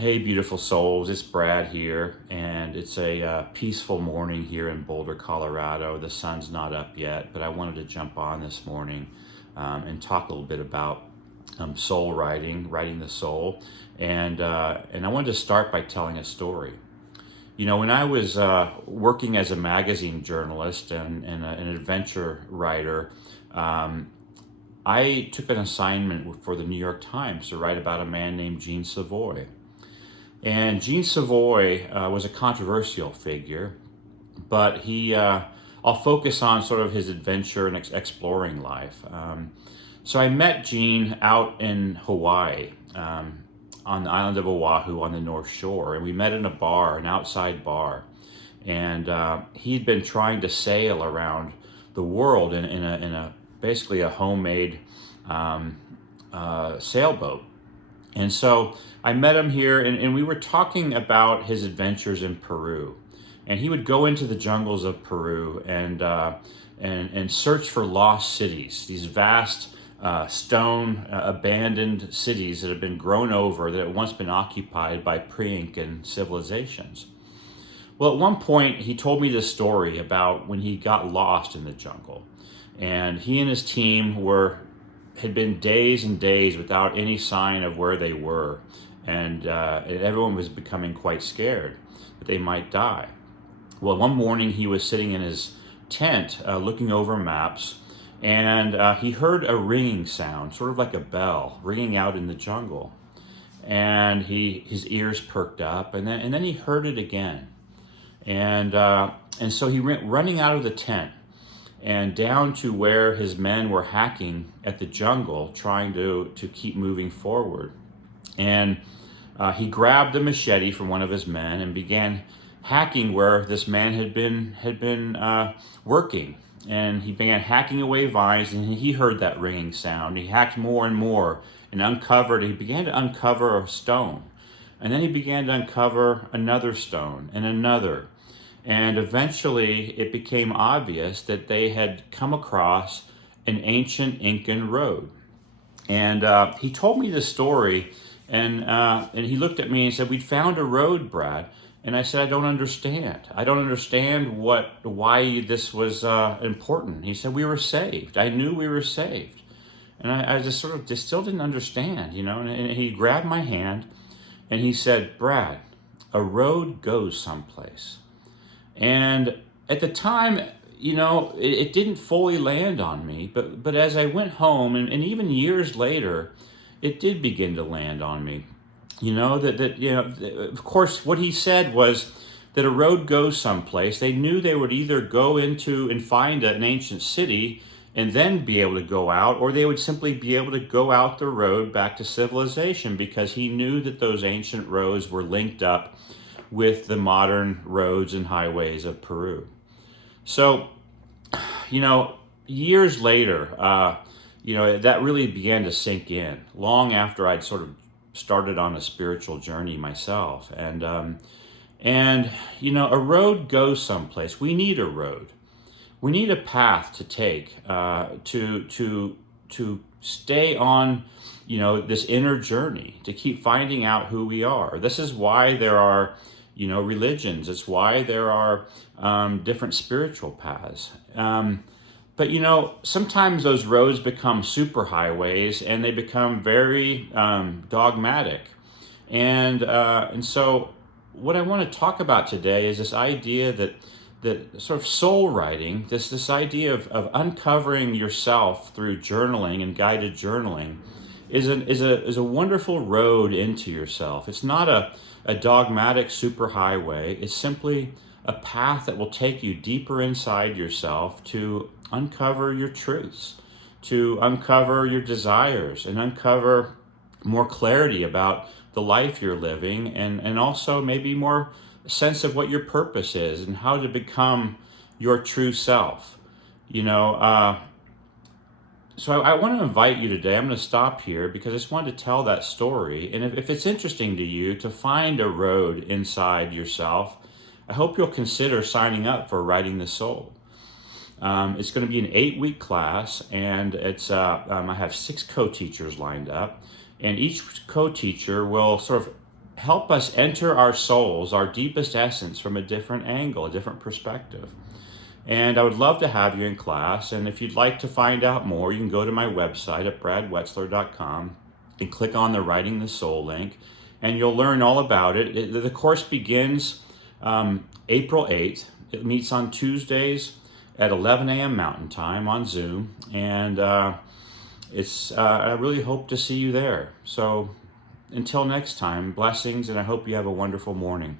Hey, beautiful souls, it's Brad here, and it's a peaceful morning here in Boulder, Colorado. The sun's not up yet, but I wanted to jump on this morning and talk a little bit about soul writing, writing the soul, and I wanted to start by telling a story. You know, when I was working as a magazine journalist and an adventure writer, um, I took an assignment for the New York Times to write about a man named Gene Savoy. And Gene Savoy was a controversial figure, but I'll focus on sort of his adventure and exploring life. So I met Gene out in Hawaii, on the island of Oahu on the North Shore, and we met in a bar, an outside bar. And he'd been trying to sail around the world in a basically a homemade sailboat. And so I met him here, and we were talking about his adventures in Peru. And he would go into the jungles of Peru and search for lost cities, these vast stone abandoned cities that have been grown over, that had once been occupied by pre-Incan civilizations. Well, at one point, he told me this story about when he got lost in the jungle. And he and his team had been days and days without any sign of where they were, and everyone was becoming quite scared that they might die. Well, one morning he was sitting in his tent looking over maps, and he heard a ringing sound, sort of like a bell, ringing out in the jungle. And his ears perked up, and then he heard it again. And so he went running out of the tent and down to where his men were hacking at the jungle, trying to keep moving forward. And he grabbed a machete from one of his men and began hacking where this man had been working. And he began hacking away vines, and he heard that ringing sound. He hacked more and more and he began to uncover a stone. And then he began to uncover another stone and another. And eventually it became obvious that they had come across an ancient Incan road. And he told me this story, and he looked at me and said, "We'd found a road, Brad." And I said, "I don't understand. I don't understand why this was important." He said, "We were saved. I knew we were saved." And I just sort of just still didn't understand, you know. And he grabbed my hand and he said, "Brad, a road goes someplace." And at the time, you know, it didn't fully land on me, but as I went home, and even years later, it did begin to land on me. You know, of course, what he said was that a road goes someplace. They knew they would either go into and find an ancient city and then be able to go out, or they would simply be able to go out the road back to civilization, because he knew that those ancient roads were linked up with the modern roads and highways of Peru. So, you know, years later, that really began to sink in long after I'd sort of started on a spiritual journey myself. And you know, a road goes someplace. We need a road. We need a path to take to stay on, you know, this inner journey, to keep finding out who we are. This is why there are, you know, religions. It's why there are different spiritual paths. But you know, sometimes those roads become superhighways and they become very dogmatic. And so what I want to talk about today is this idea that sort of soul writing, this idea of uncovering yourself through journaling and guided journaling, is a wonderful road into yourself. It's not a dogmatic superhighway. It's simply a path that will take you deeper inside yourself to uncover your truths, to uncover your desires, and uncover more clarity about the life you're living, and also maybe more sense of what your purpose is and how to become your true self. You know, so I want to invite you today. I'm going to stop here because I just wanted to tell that story. And if it's interesting to you to find a road inside yourself, I hope you'll consider signing up for Writing the Soul. It's going to be an 8-week class, and I have 6 co-teachers lined up, and each co-teacher will sort of help us enter our souls, our deepest essence, from a different angle, a different perspective. And I would love to have you in class. And if you'd like to find out more, you can go to my website at bradwetzler.com and click on the Writing the Soul link, and you'll learn all about it. The course begins April 8th. It meets on Tuesdays at 11 a.m. Mountain Time on Zoom. And I really hope to see you there. So until next time, blessings, and I hope you have a wonderful morning.